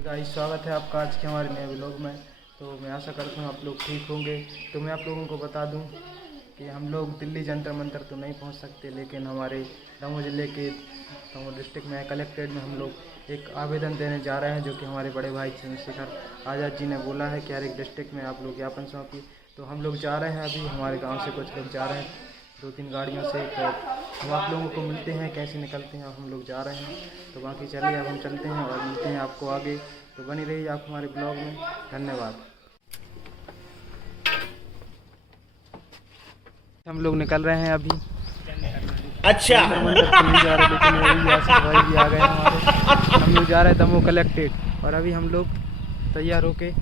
Guys, स्वागत है आपका आज के हमारे नए व्लॉग में। तो मैं आशा करता हूँ आप लोग ठीक होंगे। तो मैं आप लोगों को बता दूं कि हम लोग दिल्ली जंतर मंतर तो नहीं पहुंच सकते, लेकिन हमारे दमोह ज़िले के दमोह डिस्ट्रिक्ट में कलेक्ट्रेट में हम लोग एक आवेदन देने जा रहे हैं, जो कि हमारे बड़े भाई चंद्रशेखर आज़ाद जी ने बोला है कि हर एक डिस्ट्रिक्ट में आप लोग ज्ञापन सौंपिए। तो हम लोग जा रहे हैं, अभी हमारे गाँव से कुछ लोग जा रहे हैं 2-3 गाड़ियों से। तो हम आप लोगों को मिलते हैं कैसे निकलते हैं। अब हम लोग जा रहे हैं, तो बाकी चलिए अब हम चलते हैं और मिलते हैं आपको आगे। तो बनी रहिए आप हमारे ब्लॉग में। धन्यवाद। हम लोग निकल रहे हैं अभी। अच्छा मंदिर तो नहीं जा रहे, लेकिन वही आसिफ भाई भी आ गए हमारे। हम लोग जा रहे हैं दमोह कलेक्ट्रेट, और अभी हम लोग तैयार होके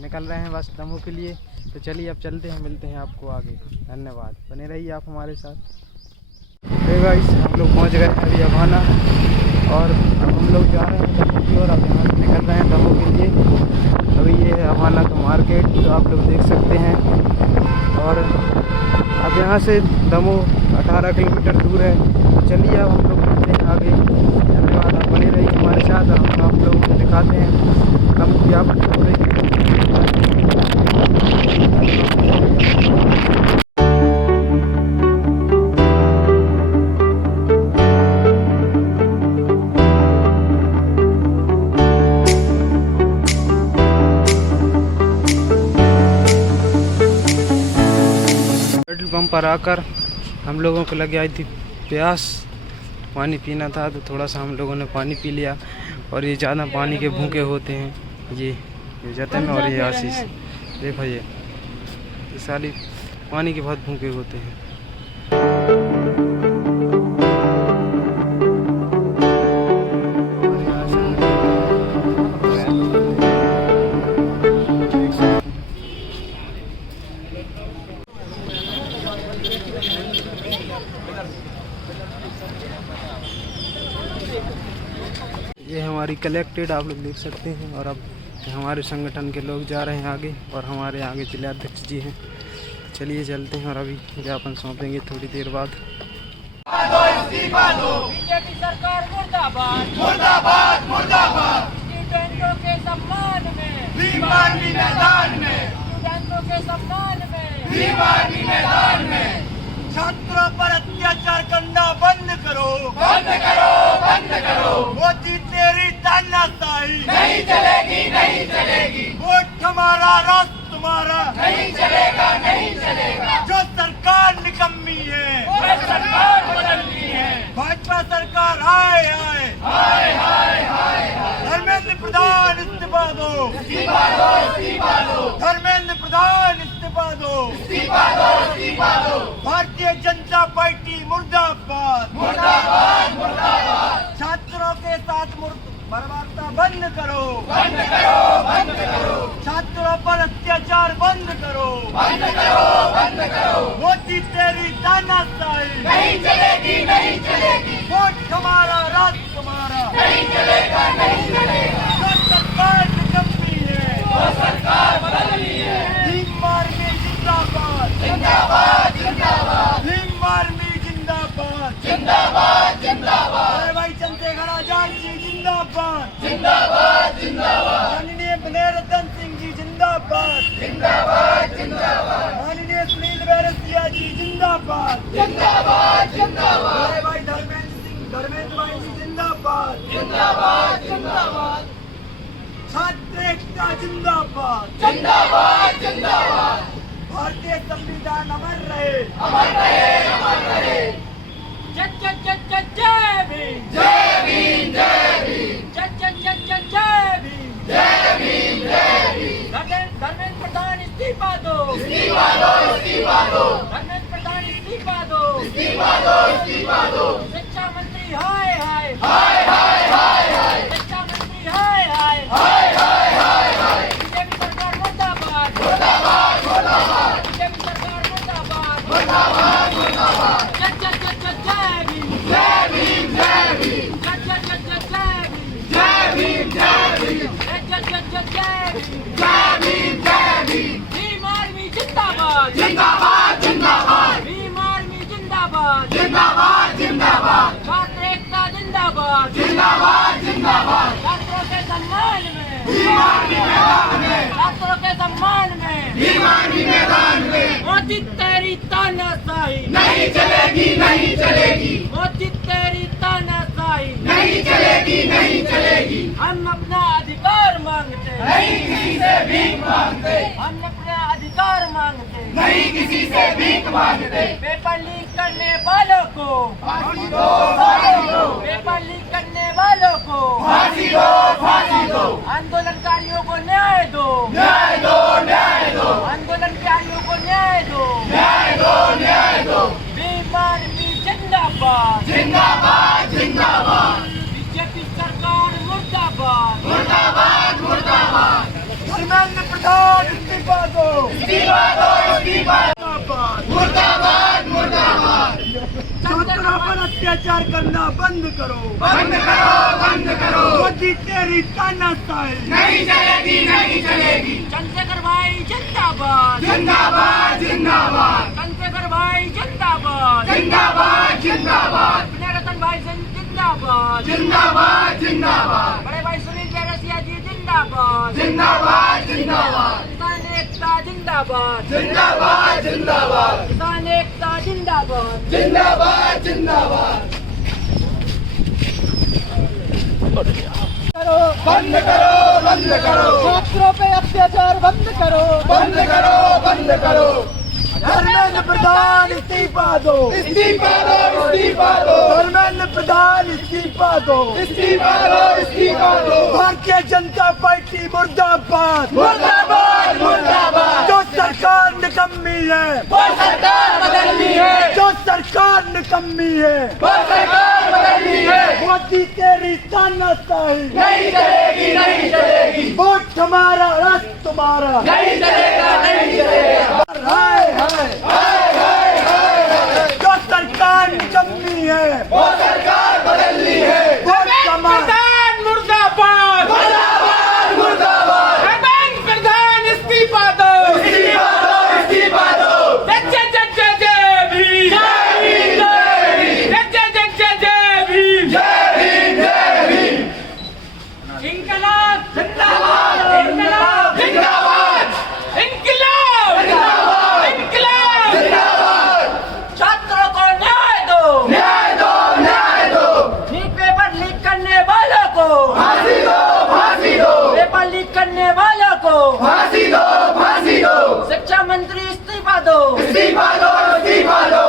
निकल रहे हैं बस दमोह के लिए। तो चलिए अब चलते हैं, मिलते हैं आपको आगे। धन्यवाद, बने रहिए आप हमारे साथ। हे गाइस, हम लोग पहुंच गए हैं अभी अभाना, और अब हम लोग जा रहे हैं दमोह की ओर। अब यहाँ से निकल रहे हैं दमोह के लिए। अभी ये है अभाना का मार्केट, तो आप लोग देख सकते हैं। और अब यहाँ से दमोह 18 किलोमीटर दूर है। तो चलिए अब हम लोग मिलते हैं आगे। धन्यवाद, आप बने रहिए हमारे साथ। हम आप लोगों को दिखाते हैं अब ज्ञापन हो रही है। पेट्रोल पंप पर आकर हम लोगों को लग आई थी प्यास, पानी पीना था। तो थोड़ा सा हम लोगों ने पानी पी लिया। और ये ज़्यादा पानी के भूखे होते हैं ये जतन और ये आशीष। देखो ये साली पानी के बहुत भूखे होते हैं। ये हमारी कलेक्टेड आप लोग देख सकते हैं। और अब हमारे संगठन के लोग जा रहे हैं आगे, और हमारे आगे जिलाध्यक्ष जी हैं। चलिए चलते हैं, और अभी ज्ञापन सौंपेंगे थोड़ी देर बाद। बीजेपी सरकार मुर्दाबाद मुर्दाबाद मुर्दाबाद। स्टूडेंटों के सम्मान में भीम आर्मी मैदान में, स्टूडेंटों के सम्मान में भीम आर्मी मैदान में। छात्रों पर अत्याचार करना बंद करो, बंद करो, बंद करो। मोदी तेरी तानाशाही नहीं चलेगी, नहीं चलेगी। वोट हमारा, राष्ट्र तुम्हारा नहीं चलेगा, नहीं चलेगा। जो सरकार निकम्मी है वो सरकार बदलनी है। भाजपा सरकार आए आए आए आए आए। धर्मेंद्र प्रधान इस्तीफा दो, इस्तीफा दो, इस्तीफा दो। धर्मेंद्र प्रधान इस्तीफा दो, इस्तीफा दो, इस्तीफा दो। भारतीय जनता पार्टी मुर्दाबाद, मुर्दाबाद, मुर्दाबाद। छात्रों के साथ बर्बरता बंद करो, बंद करो, बंद करो। छात्रों पर अत्याचार बंद करो, बंद करो, बंद करो। मोदी तेरी तानाशाही नहीं चलेगी, नहीं चलेगी। वोट हमारा, राष्ट्र तुम्हारा नहीं चलेगा, नहीं चलेगा। जो सरकार निकम्मी है वो सरकार बदलनी है। भीम आर्मी जिंदाबाद, जिंदाबाद, जिंदाबाद। भीम आर्मी जिंदाबाद, जिंदाबाद, जिंदाबाद। भाई चंद्रशेखर आजाद जी जिंदाबाद, जिंदाबाद, जिंदाबाद। माननीय बनेरतन सिंह जी जिंदाबाद, जिंदाबाद, जिंदाबाद। माननीय सुनील बैरसिया जी जिंदाबाद, जिंदाबाद, जिंदाबाद। भाई धर्मेंद्र भाई जी जिंदाबाद, जिंदाबाद, जिंदाबाद। छात्र एकता जिंदाबाद, जिंदाबाद, जिंदाबाद। भारतीय संविधान अमर रहे, अमर रहे, अमर रहे। जय जय जय जय जय भीम, जय भीम, जय भीम। जय जय जय जय जय भीम, जय भीम, जय भीम। धर्मेंद्र प्रधान इस्तीफा दो, इस्तीफा दो, इस्तीफा दो। धर्मेंद्र प्रधान इस्तीफा दो, इस्तीफा दो, इस्तीफा दो। शिक्षा मंत्री हाय हाय हाय हाय हाय हाय। शिक्षा मंत्री हाय हाय हाय हाय हाय हाय। बीजेपी सरकार मुर्दाबाद, मुर्दाबाद, मुर्दाबाद। बीजेपी सरकार मुर्दाबाद, मुर्दाबाद, मुर्दाबाद। जय जय जय जय जय भीम, जय भीम, जय भीम। जय जय जय जय जय भीम, जय भीम, जय भीम। जय जय जय जय जय भीम। जय भीम, जय भीम। भीम आर्मी जिंदाबाद, जिंदाबाद, जिंदाबाद। भीम आर्मी जिंदाबाद, जिंदाबाद, जिंदाबाद। छात्र एकता जिंदाबाद, जिंदाबाद, जिंदाबाद। छात्रों के सम्मान सम्मान में, छात्रों के सम्मान में, मोदी तेरी तानाशाही नहीं चलेगी, नहीं चलेगी, मोदी तेरी तानाशाही नहीं चलेगी, नहीं चलेगी। हम अपना अधिकार मांगते हैं, नहीं किसी से भीख मांगते, हम अपना अधिकार मांगते हैं। नहीं किसी से भीख मांगते। पेपर लीक करने वालों को फांसी दो, फांसी दो, पेपर लीक करने वालों को फांसी दो, फांसी दो, आंदोलनकारियों को न्याय दो, न्याय दो, न्याय दो, आंदोलनकारियों को न्याय दो, न्याय दो, न्याय दो। बीमार भी जिंदाबाद, जिंदाबाद, जिंदाबाद, बीजेपी सरकार मुर्दाबाद, मुर्दाबाद, मुर्दाबाद। धर्मेंद्र प्रधान इस्तीफा दो, इस्तीफा दो, इस्तीफा दो। मुर्दाबाद, मुर्दाबाद। छात्रों पर अत्याचार करना बंद करो, बंद करो, बंद करो। मोदी तेरी तानाशाही नहीं चलेगी, नहीं चलेगी। चंद्रशेखर भाई जिंदाबाद, जिंदाबाद, जिंदाबाद, चंद्रशेखर भाई जिंदाबाद, जिंदाबाद, जिंदाबाद, विनय रतन भाई जिंदाबाद, जिंदाबाद, जिंदाबाद, बड़े भाई सुनील चौरसिया जी जिंदाबाद, जिंदाबाद, जिंदाबाद, किसान एकता जिंदाबाद, जिंदाबाद, जिंदाबाद, किसान एकता जिंदाबाद। जिंदाबाद, जिंदाबाद। बंद करो, बंद करो, छात्रों पे अत्याचार बंद करो, बंद करो, बंद करो। धर्मेंद्र प्रधान इस्तीफा दो, इस्तीफा दो, इस्तीफा दो, धर्मेंद्र प्रधान इस्तीफा दो, इस्तीफा दो, इस्तीफा दो। भारतीय जनता पार्टी मुर्दाबाद, मुर्दाबाद, मुर्दाबाद। जो सरकार निकम्मी है, वो सरकार बदलनी है, जो सरकार निकम्मी है, वो सरकार बदलनी है। मोदी तेरी तानाशाही नहीं चलेगी, नहीं चलेगी, वोट हमारा राष्ट्र तुम्हारा, नहीं चलेगा, नहीं चलेगा। हाय हाय हाय, हाय, हाय, हाय। जो सरकार निकम्मी है, वो सरकार बदलनी है। वोट हमारा मुर्दाबाद, मुर्दाबाद, मुर्दाबाद। धर्मेंद्र प्रधान इस्तीफा दो, इस्तीफा दो, इस्तीफा दो। जय जय जय जय जय भीम, जय भीम, जय भीम, जय जय जय जय जय भीम, जय भीम, जय भीम। इंकलाब जिंदाबाद, इंकलाब जिंदाबाद, इंकलाब जिंदाबाद, इंकलाब। जिंदाबाद। छात्रों को न्याय दो, न्याय दो, न्याय दो। नीट पेपर लीक करने वालों को, फांसी दो, फांसी दो, पेपर लीक करने वालों को, फांसी दो, फांसी दो। शिक्षा मंत्री इस्तीफा दो, इस्तीफा दो, इस्तीफा दो,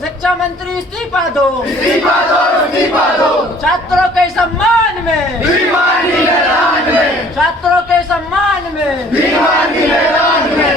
शिक्षा मंत्री इस्तीफा दो, इस्तीफा दो, इस्तीफा दो। छात्रों के सम्मान में, भीमान की मैदान में, छात्रों के सम्मान में, भीमान की मैदान में।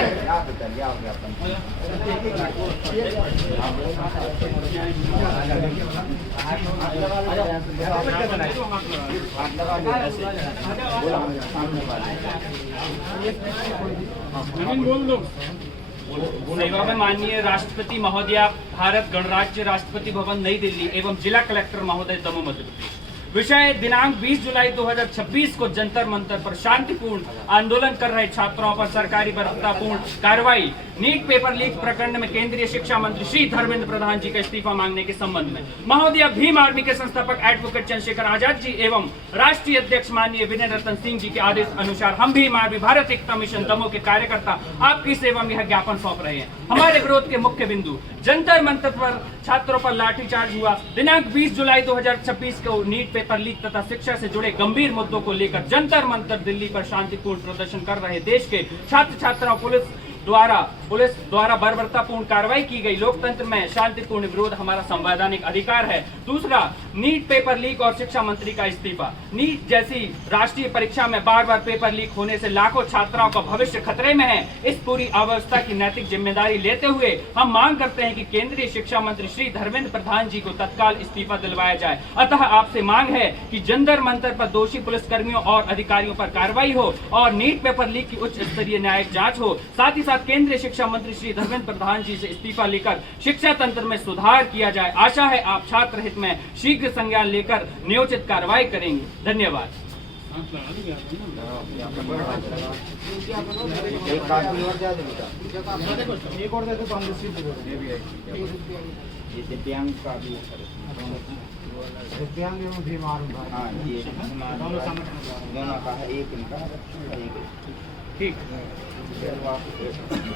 सेवा में माननीय राष्ट्रपति महोदया, भारत गणराज्य, राष्ट्रपति भवन नई दिल्ली एवं जिला कलेक्टर महोदय दमोह मध्य प्रदेश। विषय दिनांक 20 जुलाई 2026 को जंतर मंतर पर शांतिपूर्ण आंदोलन कर रहे छात्रों पर सरकारी बर्बरतापूर्ण कार्रवाई, नीट पेपर लीक प्रकरण में केंद्रीय शिक्षा मंत्री श्री धर्मेंद्र प्रधान जी का इस्तीफा मांगने के संबंध में महोदया भीम आर्मी के संस्थापक एडवोकेट चंद्रशेखर आजाद जी एवं राष्ट्रीय अध्यक्ष माननीय विनय रतन सिंह जी के आदेश अनुसार हम भीम आर्मी भारत एकता मिशन दमोह के कार्यकर्ता आपकी सेवा में यह ज्ञापन सौंप रहे हैं। हमारे विरोध के मुख्य बिंदु: जंतर मंतर पर छात्रों पर लाठीचार्ज हुआ, दिनांक 20 जुलाई 2026 को नीट पेपर लीक तथा शिक्षा से जुड़े गंभीर मुद्दों को लेकर जंतर मंतर दिल्ली पर शांतिपूर्ण प्रदर्शन कर रहे देश के छात्र छात्राओं पुलिस द्वारा बर्बरतापूर्ण कार्रवाई की गई। लोकतंत्र में शांतिपूर्ण विरोध हमारा संवैधानिक अधिकार है। दूसरा, नीट पेपर लीक और शिक्षा मंत्री का इस्तीफा। नीट जैसी राष्ट्रीय परीक्षा में बार बार पेपर लीक होने से लाखों छात्राओं का भविष्य खतरे में है। इस पूरी अवस्था की नैतिक जिम्मेदारी लेते हुए हम मांग करते हैं कि केंद्रीय शिक्षा मंत्री श्री धर्मेंद्र प्रधान जी को तत्काल इस्तीफा दिलवाया जाए। अतः आपसे मांग है कि जंतर मंतर पर दोषी पुलिसकर्मियों और अधिकारियों पर कार्रवाई हो और नीट पेपर लीक की उच्च स्तरीय न्यायिक जांच हो। साथ ही केंद्रीय शिक्षा मंत्री श्री धर्मेंद्र प्रधान जी से इस्तीफा लेकर शिक्षा तंत्र में सुधार किया जाए। आशा है आप छात्र हित में शीघ्र संज्ञान लेकर नियोजित कार्रवाई करेंगे। धन्यवाद। एक और दे दो तो हम रिसीव कर देंगे। हाँ ये दोनों का है, एक इनका एक ठीक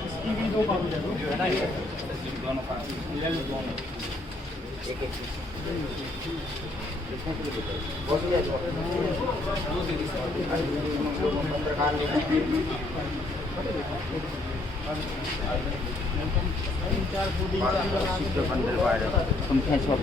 दोनों का एक एक पत्रकार तुम खेचो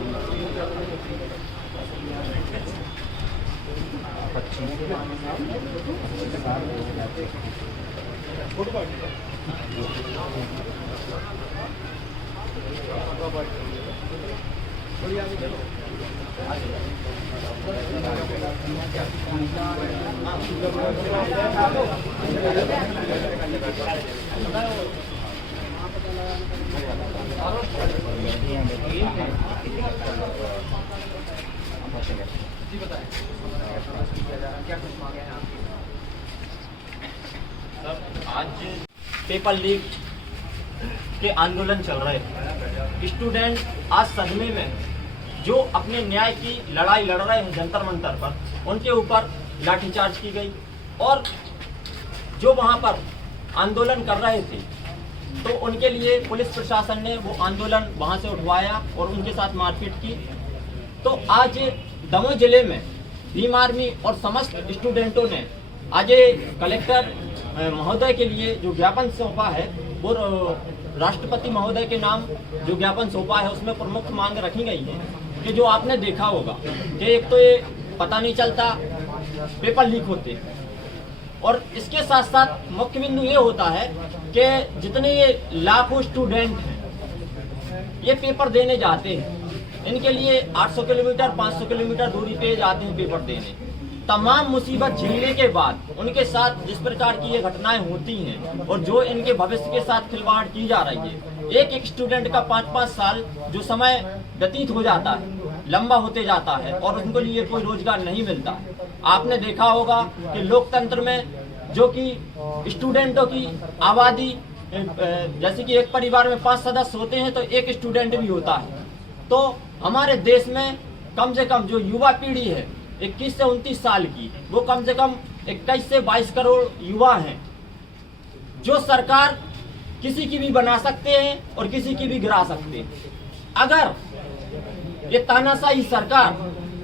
आज पेपर लीक के आंदोलन चल रहे हैं। स्टूडेंट आज सदमे में जो अपने न्याय की लड़ाई लड़ रहे हैं जंतर मंतर पर, उनके ऊपर लाठीचार्ज की गई और जो वहां पर आंदोलन कर रहे थे तो उनके लिए पुलिस प्रशासन ने वो आंदोलन वहां से उठवाया और उनके साथ मारपीट की। तो आज दमोह जिले में भीम आर्मी और समस्त स्टूडेंटों ने आज कलेक्टर महोदय के लिए जो ज्ञापन सौंपा है वो राष्ट्रपति महोदय के नाम जो ज्ञापन सौंपा है उसमें प्रमुख मांग रखी गई है कि जो आपने देखा होगा कि एक तो ये पता नहीं चलता पेपर लीक होते हैं और इसके साथ साथ मुख्य बिंदु ये होता है कि जितने ये लाखों स्टूडेंट हैं ये पेपर देने जाते हैं, इनके लिए 800 किलोमीटर 500 किलोमीटर दूरी पे जाते हैं पेपर देने। तमाम मुसीबत झेलने के बाद उनके साथ जिस प्रकार की ये घटनाएं होती हैं और जो इनके भविष्य के साथ खिलवाड़ की जा रही है, एक स्टूडेंट का 5-5 साल जो समय व्यतीत हो जाता है, लंबा होते जाता है और उनको लिए कोई रोजगार नहीं मिलता। आपने देखा होगा कि लोकतंत्र में जो कि स्टूडेंटों की आबादी जैसे कि एक परिवार में 5 सदस्य होते हैं तो एक स्टूडेंट भी होता है। तो हमारे देश में कम से कम जो युवा पीढ़ी है 21 से 29 साल की, वो कम से कम 21 से 22 करोड़ युवा हैं जो सरकार किसी की भी बना सकते हैं और किसी की भी गिरा सकते हैं। अगर ये तानाशाही सरकार,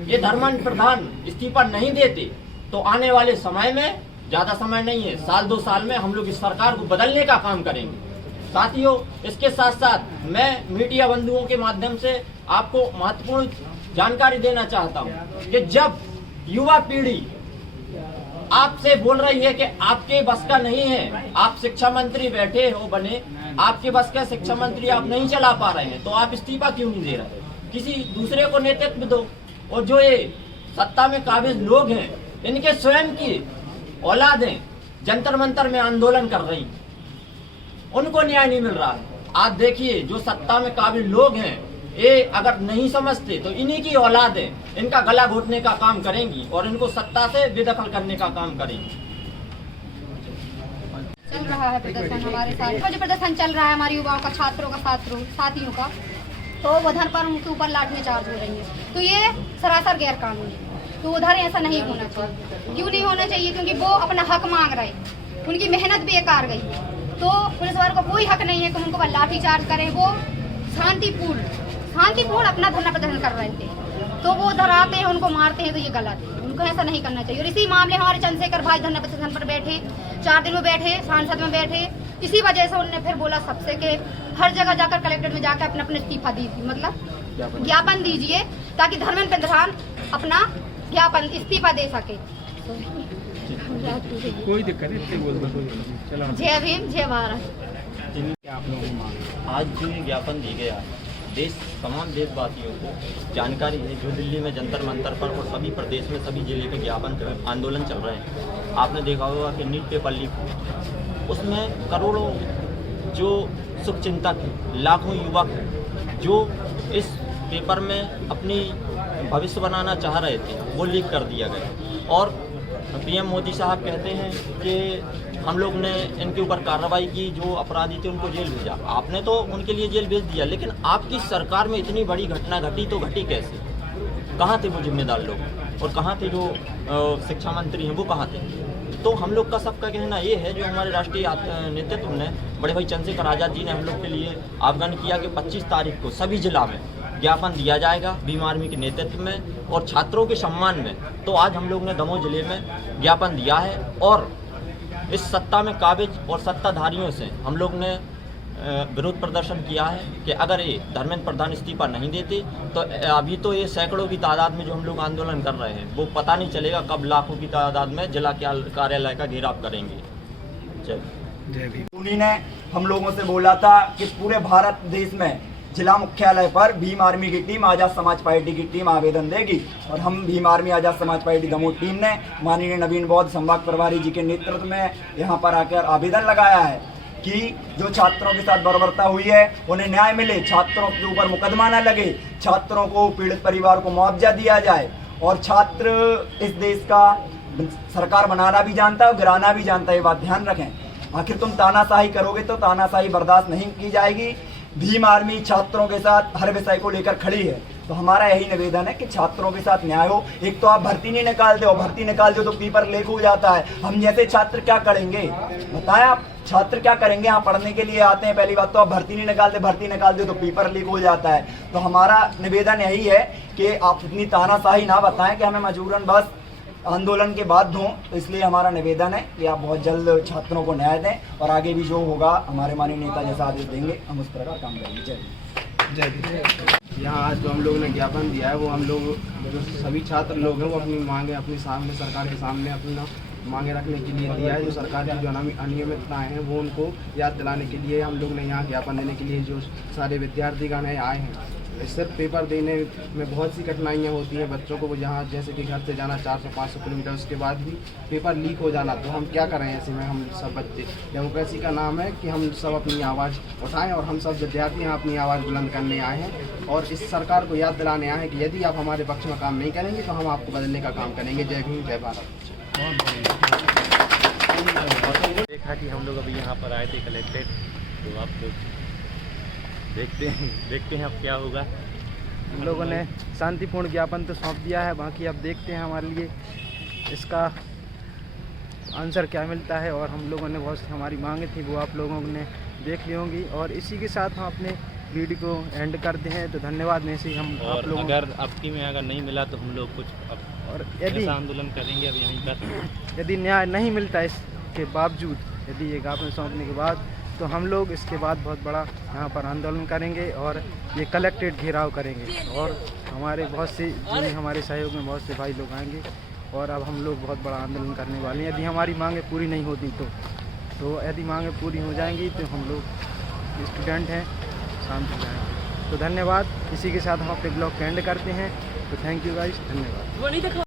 ये धर्मांध प्रधान इस्तीफा नहीं देते तो आने वाले समय में, ज्यादा समय नहीं है, 1-2 साल में हम लोग इस सरकार को बदलने का काम करेंगे। साथियों, इसके साथ साथ मैं मीडिया बंधुओं के माध्यम से आपको महत्वपूर्ण जानकारी देना चाहता हूं कि जब युवा पीढ़ी आपसे बोल रही है कि आपके बस का नहीं है, आप शिक्षा मंत्री बैठे हो बने, आपके बस का शिक्षा मंत्री आप नहीं चला पा रहे हैं, तो आप इस्तीफा क्यों नहीं दे रहे? किसी दूसरे को नेतृत्व दो। और जो ये सत्ता में काबिज लोग हैं, इनके स्वयं की औलादें जंतर मंतर में आंदोलन कर रही, उनको न्याय नहीं मिल रहा है। आज देखिए, जो सत्ता में काबिज लोग हैं, ये अगर नहीं समझते तो इन्हीं की औलादें इनका गला घोटने का काम करेंगी और इनको सत्ता से बेदखल करने का काम करेंगी। चल रहा है प्रदर्शन हमारे साथ, जो प्रदर्शन चल रहा है हमारे युवाओं का, छात्रों का, साथियों का, तो उधर पर उनके ऊपर लाठीचार्ज हो रही है, तो ये सरासर गैर कानूनी है। तो उधर ऐसा नहीं होना चाहिए। क्यों नहीं होना चाहिए? क्योंकि वो अपना हक मांग रहे, उनकी मेहनत बेकार गई, तो पुलिस वालों को कोई हक नहीं है कि उनको लाठीचार्ज करें। वो शांतिपूर्ण अपना धरना प्रदर्शन कर रहे थे, तो वो उधर आते हैं, उनको मारते हैं, तो ये गलत है। उनको ऐसा नहीं करना चाहिए। और इसी मामले हमारे चंद्रशेखर भाई धरना प्रदर्शन पर बैठे, 4 दिन में बैठे, सांसद में बैठे, इसी वजह से उन्होंने फिर बोला सबसे कि हर जगह जाकर कलेक्टर में जाकर अपना इस्तीफा दीजिए, मतलब ज्ञापन दीजिए, ताकि धर्मेंद्र प्रधान अपना ज्ञापन इस्तीफा दे सके। कोई दिक्कत नहीं, जय भीम, जय भारत। आज जो ये ज्ञापन दी गया है, तमाम देशवासियों को जानकारी है, जो दिल्ली में जंतर मंतर पर और सभी प्रदेश में सभी जिले के ज्ञापन आंदोलन चल रहे हैं। आपने देखा होगा कि नीट पेपर लीक हुआ, उसमें करोड़ों जो शुभचिंतक, लाखों युवक जो इस पेपर में अपनी भविष्य बनाना चाह रहे थे, वो लीक कर दिया गया। और पीएम मोदी साहब कहते हैं कि हम लोग ने इनके ऊपर कार्रवाई की, जो अपराधी थे उनको जेल भेजा। आपने तो उनके लिए जेल भेज दिया, लेकिन आपकी सरकार में इतनी बड़ी घटना घटी तो घटी कैसे? कहाँ थे वो जिम्मेदार लोग, और कहाँ थे जो शिक्षा मंत्री हैं वो कहाँ थे। तो हम लोग का सबका कहना ये है, जो हमारे राष्ट्रीय नेतृत्व ने बड़े भाई चंद्रशेखर आज़ाद जी ने हम लोग के लिए आह्वान किया कि 25 तारीख को सभी जिला में ज्ञापन दिया जाएगा भीम आर्मी के नेतृत्व में और छात्रों के सम्मान में। तो आज हम लोग ने दमोह जिले में ज्ञापन दिया है और इस सत्ता में काबिज और सत्ताधारियों से हम लोग ने विरोध प्रदर्शन किया है कि अगर ये धर्मेंद्र प्रधान इस्तीफा नहीं देते तो अभी तो ये सैकड़ों की तादाद में जो हम लोग आंदोलन कर रहे हैं वो पता नहीं चलेगा कब लाखों की तादाद में जिला कार्यालय का घेराव करेंगे। जय भीम। उन्हीं ने हम लोगों से बोला था कि पूरे भारत देश में जिला मुख्यालय पर भीम आर्मी की टीम, आज़ाद समाज पार्टी की टीम आवेदन देगी और हम भीम आर्मी आज़ाद समाज पार्टी दमोह टीम ने माननीय नवीन बौद्ध संभाग प्रभारी जी के नेतृत्व में यहाँ पर आकर आवेदन लगाया है कि जो छात्रों के साथ बर्बरता हुई है उन्हें न्याय मिले, छात्रों के ऊपर मुकदमा न लगे, छात्रों को पीड़ित परिवार को मुआवजा दिया जाए। और छात्र इस देश का सरकार बनाना भी जानता है और गिराना भी जानता है, ये बात ध्यान रखें। आखिर तुम तानाशाही करोगे तो तानाशाही बर्दाश्त नहीं की जाएगी। भीम आर्मी छात्रों के साथ हर विषय को लेकर खड़ी है, तो हमारा यही निवेदन है कि छात्रों के साथ न्याय हो। एक तो आप भर्ती नहीं निकालते हो, भर्ती निकालते हो तो पेपर लीक हो जाता है। हम जैसे छात्र क्या करेंगे बताएं आप, छात्र क्या करेंगे? यहाँ पढ़ने के लिए आते हैं, पहली बात तो आप भर्ती नहीं निकालते, भर्ती निकालते तो पेपर लीक हो जाता है। तो हमारा निवेदन यही है कि आप इतनी तानाशाही ना बताएं कि हमें मजबूरन बस आंदोलन के बाद हों। तो इसलिए हमारा निवेदन है कि आप बहुत जल्द छात्रों को न्याय दें और आगे भी जो होगा हमारे माननीय नेता जैसा आदेश देंगे हम उस प्रकार काम करेंगे। जय। यहाँ आज जो हम लोग ने ज्ञापन दिया है वो हम लोग जो सभी छात्र लोग हैं वो अपनी मांगे अपने सामने सरकार के सामने अपना मांगे रखने के लिए दिया है। जो सरकार की जो अनियमितताएं हैं वो उनको याद दिलाने के लिए हम लोग ने यहाँ ज्ञापन देने के लिए जो सारे विद्यार्थीगण आए हैं। सिर्फ पेपर देने में बहुत सी कठिनाइयाँ होती हैं बच्चों को, वो जहाँ जैसे कि घर से जाना 400-500 किलोमीटर, उसके बाद भी पेपर लीक हो जाना। तो हम क्या करें ऐसे में? हम सब बच्चे, डेमोक्रेसी का नाम है कि हम सब अपनी आवाज़ उठाएं और हम सब विद्यार्थी यहाँ अपनी आवाज़ बुलंद करने आए हैं और इस सरकार को याद दिलाने आए हैं कि यदि आप हमारे पक्ष में काम नहीं करेंगे तो हम आपको बदलने का काम करेंगे। जय भीम, जय भारत। देखा कि हम लोग अभी यहाँ पर आए थे कलेक्टेड, तो आप लोग देखते हैं अब क्या होगा। हम लोगों ने शांतिपूर्ण ज्ञापन तो सौंप दिया है, बाकी अब देखते हैं हमारे लिए इसका आंसर क्या मिलता है। और हम लोगों ने बहुत सी हमारी मांगे थी वो आप लोगों ने देख ली होंगी। और इसी के साथ हम अपने वीडियो को एंड करते हैं। तो धन्यवाद। में से हम और आप लोगों अगर आपकी में अगर नहीं मिला तो हम लोग कुछ और यदि आंदोलन करेंगे अब यहीं पर। यदि न्याय नहीं मिलता इसके बावजूद, यदि ये ज्ञापन सौंपने के बाद, तो हम लोग इसके बाद बहुत बड़ा यहाँ पर आंदोलन करेंगे और ये कलेक्टेड घेराव करेंगे। और हमारे बहुत से हमारे सहयोग में बहुत से भाई लोग आएंगे और अब हम लोग बहुत बड़ा आंदोलन करने वाले हैं। यदि हमारी मांगें पूरी नहीं होती तो यदि मांगें पूरी हो जाएंगी तो हम लोग स्टूडेंट हैं, शांत हो जाएंगे। तो धन्यवाद। इसी के साथ हम अपने ब्लॉग को एंड करते हैं। तो थैंक यू गाइस, धन्यवाद।